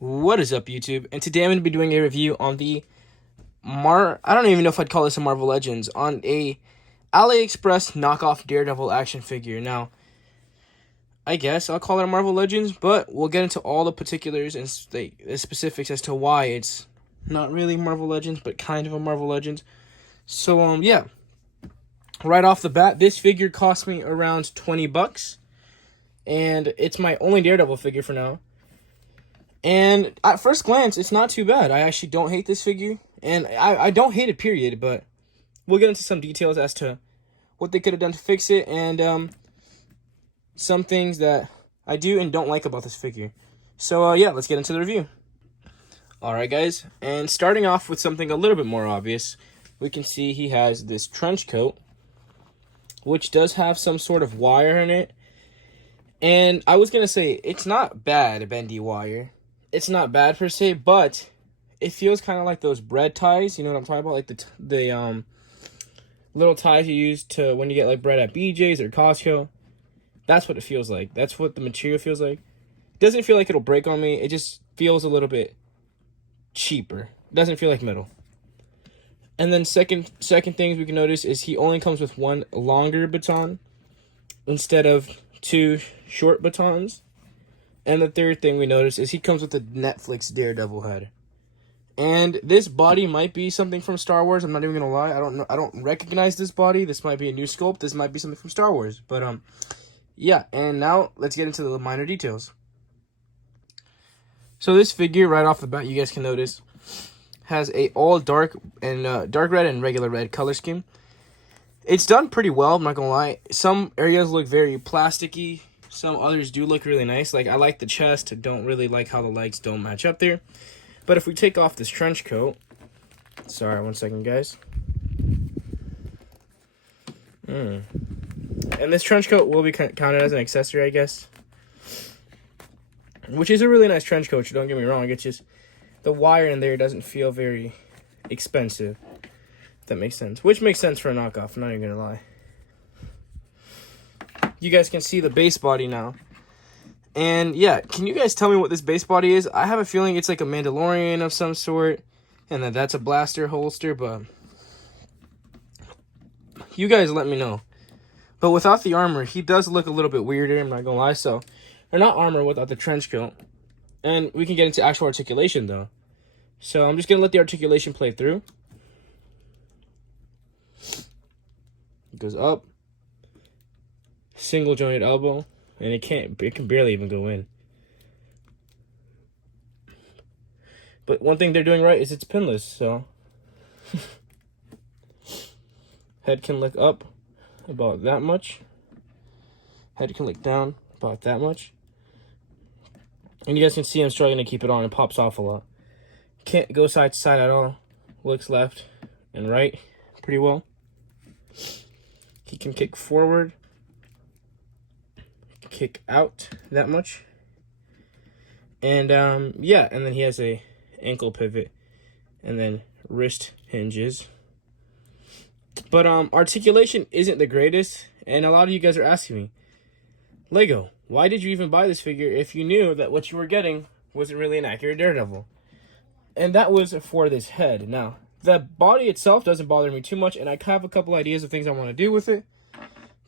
What is up, YouTube? And today I'm going to be doing a review on the I don't even know if I'd call this a Marvel Legends, on a AliExpress knockoff Daredevil action figure. Now, I guess I'll call it a Marvel Legends, but we'll get into all the particulars and the specifics as to why it's not really Marvel Legends, but kind of a Marvel Legends. So, yeah. Right off the bat, this figure cost me around 20 bucks, and it's my only Daredevil figure for now. And at first glance, it's not too bad. I actually don't hate this figure. And I don't hate it, period. But we'll get into some details as to what they could have done to fix it. And some things that I do and don't like about this figure. So, yeah, let's get into the review. Alright, guys. And starting off with something a little bit more obvious, we can see he has this trench coat, which does have some sort of wire in it. And I was going to say, it's not bad, bendy wire. It's not bad per se, but it feels kind of like those bread ties. You know what I'm talking about? Like the little ties you use to when you get like bread at BJ's or Costco. That's what it feels like. That's what the material feels like. It doesn't feel like it'll break on me. It just feels a little bit cheaper. It doesn't feel like metal. And then second things we can notice is he only comes with one longer baton instead of two short batons. And the third thing we notice is he comes with a Netflix Daredevil head. And this body might be something from Star Wars. I'm not even gonna lie. I don't recognize this body. This might be a new sculpt. This might be something from Star Wars. But yeah. And now let's get into the minor details. So this figure, right off the bat, you guys can notice, has a all dark and dark red and regular red color scheme. It's done pretty well. I'm not gonna lie. Some areas look very plasticky. Some others do look really nice. Like, I like the chest. I don't really like how the legs don't match up there. But if we take off this trench coat... Sorry, one second, guys. And this trench coat will be counted as an accessory, I guess. Which is a really nice trench coat, don't get me wrong. It's just the wire in there doesn't feel very expensive. If that makes sense. Which makes sense for a knockoff, I'm not even going to lie. You guys can see the base body now. And yeah, can you guys tell me what this base body is? I have a feeling it's like a Mandalorian of some sort. And that's a blaster holster, but you guys let me know. But without the armor, he does look a little bit weirder, I'm not gonna lie. So, or not armor without the trench coat. And we can get into actual articulation though. So I'm just gonna let the articulation play through. It goes up. Single jointed elbow, and it can barely even go in. But one thing they're doing right is it's pinless, so head can look up about that much. Head can look down about that much. And you guys can see I'm struggling to keep it on. It pops off a lot. Can't go side to side at all. Looks left and right pretty well. He can kick forward. Kick out that much. And yeah, and then he has a ankle pivot and then wrist hinges. But articulation isn't the greatest, and a lot of you guys are asking me, Lego, why did you even buy this figure if you knew that what you were getting wasn't really an accurate Daredevil? And that was for this head. Now, the body itself doesn't bother me too much, and I have a couple ideas of things I want to do with it.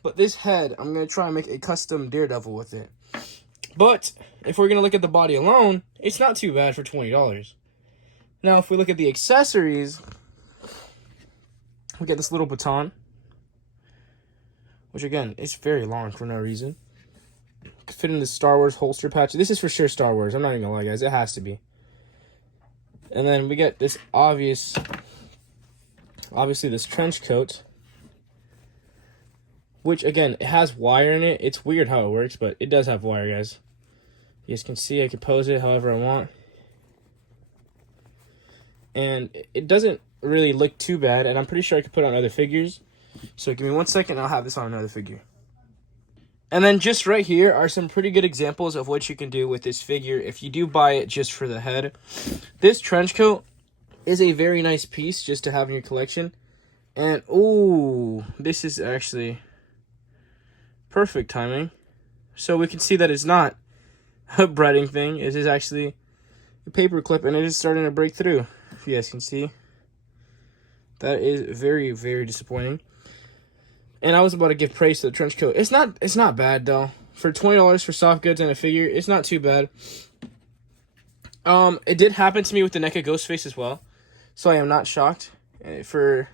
But this head, I'm going to try and make a custom Daredevil with it. But if we're going to look at the body alone, it's not too bad for $20. Now, if we look at the accessories, we get this little baton. Which, again, is very long for no reason. Could fit in the Star Wars holster patch. This is for sure Star Wars. I'm not even going to lie, guys. It has to be. And then we get this obviously this trench coat. Which, again, it has wire in it. It's weird how it works, but it does have wire, guys. You guys can see I can pose it however I want. And it doesn't really look too bad, and I'm pretty sure I could put it on other figures. So give me 1 second, I'll have this on another figure. And then just right here are some pretty good examples of what you can do with this figure if you do buy it just for the head. This trench coat is a very nice piece just to have in your collection. And, ooh, this is actually... perfect timing. So we can see that it's not a breading thing. It is actually the paper clip, and it is starting to break through. If you guys can see, that is very, very disappointing. And I was about to give praise to the trench coat. It's not bad though. For $20 for soft goods and a figure, it's not too bad. It did happen to me with the NECA Ghostface as well, so I am not shocked. For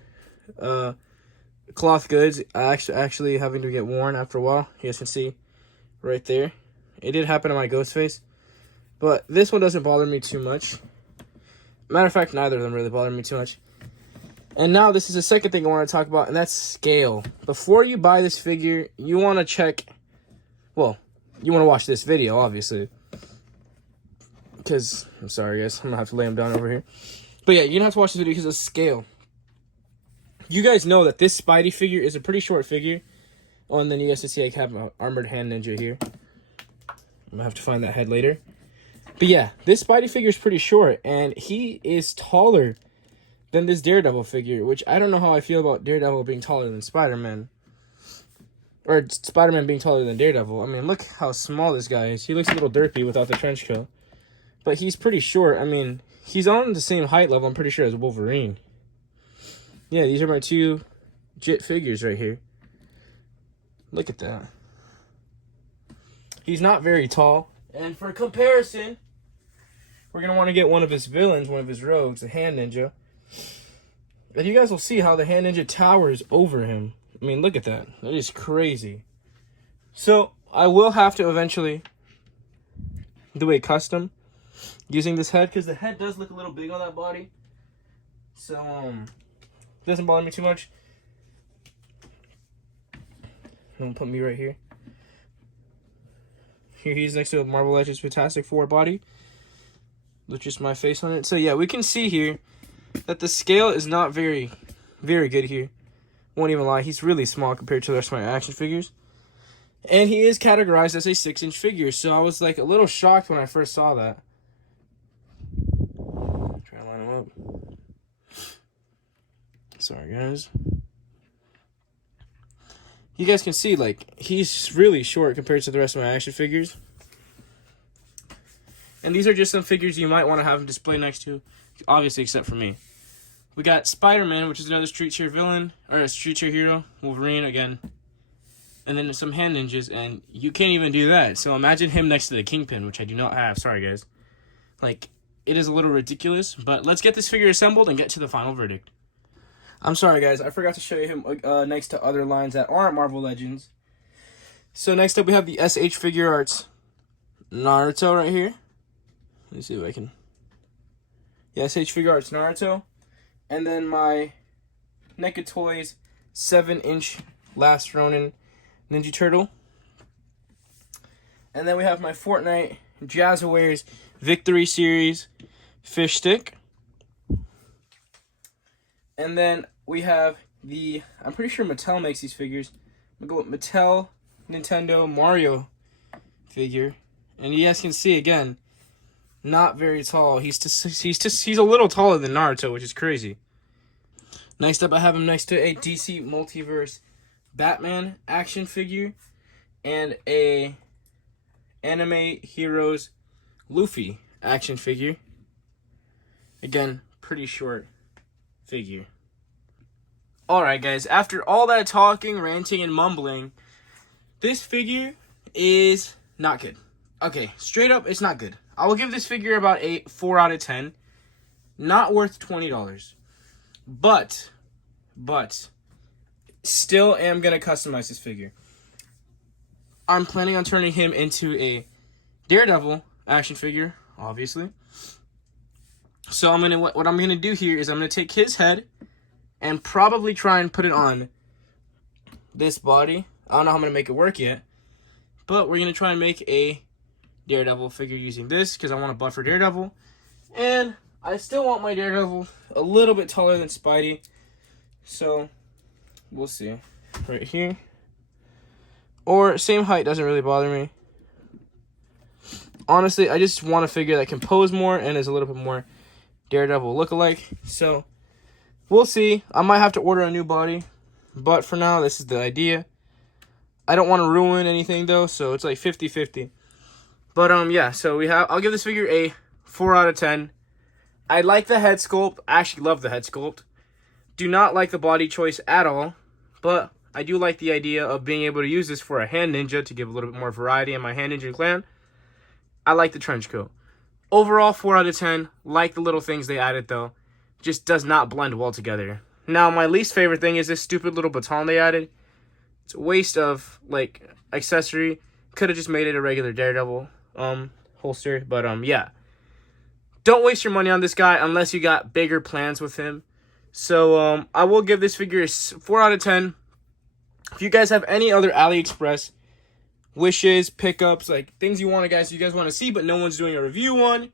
cloth goods, actually having to get worn after a while. You guys can see right there. It did happen to my Ghostface, but this one doesn't bother me too much. Matter of fact, neither of them really bother me too much. And now this is the second thing I want to talk about, and that's scale. Before you buy this figure, you want to check, well, you want to watch this video, obviously. Because, I'm sorry guys, I'm going to have to lay him down over here. But yeah, you're going to have to watch this video because of scale. You guys know that this Spidey figure is a pretty short figure. Oh, and then you guys can see I have an armored hand ninja here. I'm going to have to find that head later. But yeah, this Spidey figure is pretty short, and he is taller than this Daredevil figure, which I don't know how I feel about Daredevil being taller than Spider-Man. Or Spider-Man being taller than Daredevil. I mean, look how small this guy is. He looks a little derpy without the trench coat. But he's pretty short. I mean, he's on the same height level, I'm pretty sure, as Wolverine. Yeah, these are my two JIT figures right here. Look at that. He's not very tall. And for comparison, we're going to want to get one of his villains, one of his rogues, the Hand Ninja. And you guys will see how the Hand Ninja towers over him. I mean, look at that. That is crazy. So, I will have to eventually do a custom using this head, because the head does look a little big on that body. So, doesn't bother me too much. I'm going to put me right here. Here he's next to a Marvel Legends Fantastic Four body with just my face on it. So yeah, we can see here that the scale is not very, very good here. Won't even lie, he's really small compared to the rest of my action figures. And he is categorized as a 6-inch figure, so I was like a little shocked when I first saw that. Try to line him up. Sorry guys. You guys can see, like, he's really short compared to the rest of my action figures. And these are just some figures you might want to have him display next to, obviously, except for me. We got Spider-Man, which is another street tier villain, or a street tier hero. Wolverine, again. And then some hand ninjas, and you can't even do that. So imagine him next to the Kingpin, which I do not have. Sorry, guys. Like, it is a little ridiculous, but let's get this figure assembled and get to the final verdict. I'm sorry, guys. I forgot to show you him next to other lines that aren't Marvel Legends. So next up, we have the SH Figure Arts Naruto right here. Let me see if I can... Yeah, SH Figure Arts Naruto. And then my NECA Toys 7-inch Last Ronin Ninja Turtle. And then we have my Fortnite Jazwares Victory Series Fish Stick. And then we have the, I'm pretty sure Mattel makes these figures. I'm going to go with Mattel Nintendo Mario figure. And you guys can see again, not very tall. He's a little taller than Naruto, which is crazy. Next up, I have him next to a DC Multiverse Batman action figure and a Anime Heroes Luffy action figure. Again, pretty short figure. Alright guys, after all that talking, ranting, and mumbling, this figure is not good. Okay, straight up, it's not good. I will give this figure about a 4 out of 10. Not worth $20. But, still am going to customize this figure. I'm planning on turning him into a Daredevil action figure, obviously. So what I'm gonna do here is I'm gonna take his head and probably try and put it on this body. I don't know how I'm gonna make it work yet, but we're gonna try and make a Daredevil figure using this because I want to buff for Daredevil, and I still want my Daredevil a little bit taller than Spidey. So we'll see right here, or same height doesn't really bother me. Honestly, I just want a figure that can pose more and is a little bit more Daredevil lookalike. So we'll see. I might have to order a new body, but for now, this is the idea. I don't want to ruin anything though, so it's like 50-50. But yeah, so I'll give this figure a 4 out of 10. I like the head sculpt. I actually love the head sculpt. Do not like the body choice at all, but I do like the idea of being able to use this for a hand ninja to give a little bit more variety in my hand ninja clan. I like the trench coat. Overall, 4 out of 10. Like the little things they added, though. Just does not blend well together. Now, my least favorite thing is this stupid little baton they added. It's a waste of, like, accessory. Could have just made it a regular Daredevil holster, but, yeah. Don't waste your money on this guy unless you got bigger plans with him. So, I will give this figure a 4 out of 10. If you guys have any other AliExpress wishes, pickups, like things you guys want to see, but no one's doing a review on,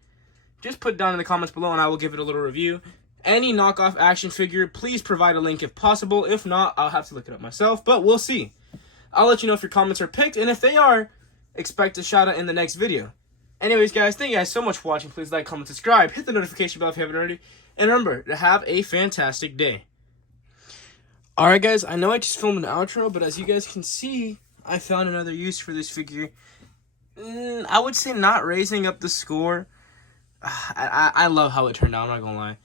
just put it down in the comments below and I will give it a little review. Any knockoff action figure, please provide a link if possible. If not, I'll have to look it up myself, but we'll see. I'll let you know if your comments are picked, and if they are, expect a shout out in the next video. Anyways, guys, thank you guys so much for watching. Please like, comment, subscribe, hit the notification bell if you haven't already, and remember to have a fantastic day. Alright, guys, I know I just filmed an outro, but as you guys can see, I found another use for this figure. I would say not raising up the score. I love how it turned out, I'm not gonna lie.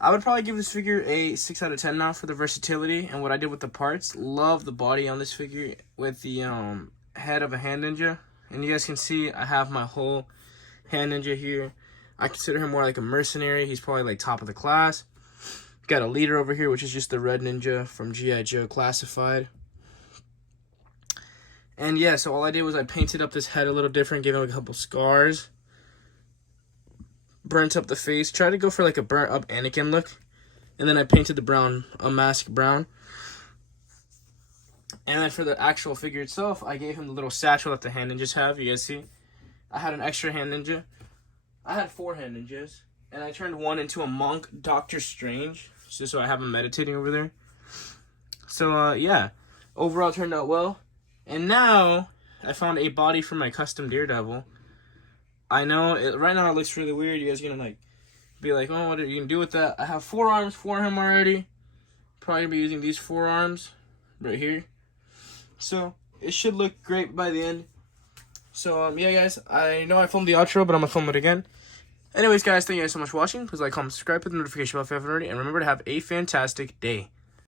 I would probably give this figure a 6 out of 10 now for the versatility and what I did with the parts. Love the body on this figure with the head of a hand ninja. And you guys can see I have my whole hand ninja here. I consider him more like a mercenary. He's probably like top of the class. Got a leader over here, which is just the red ninja from G.I. Joe Classified. And yeah, so all I did was I painted up this head a little different, gave him a couple scars. Burnt up the face. Tried to go for like a burnt up Anakin look. And then I painted the mask brown. And then for the actual figure itself, I gave him the little satchel that the hand ninjas have. You guys see? I had an extra hand ninja. I had 4 hand ninjas. And I turned one into a monk, Doctor Strange. Just so I have him meditating over there. So, yeah. Overall, it turned out well. And now, I found a body for my custom Daredevil. I know, right now it looks really weird. You guys are going to, like, be like, oh, what are you going to do with that? I have 4 arms for him already. Probably going to be using these 4 arms right here. So, it should look great by the end. So, yeah, guys. I know I filmed the outro, but I'm going to film it again. Anyways, guys, thank you guys so much for watching. Please like, comment, subscribe, hit the notification bell if you haven't already. And remember to have a fantastic day.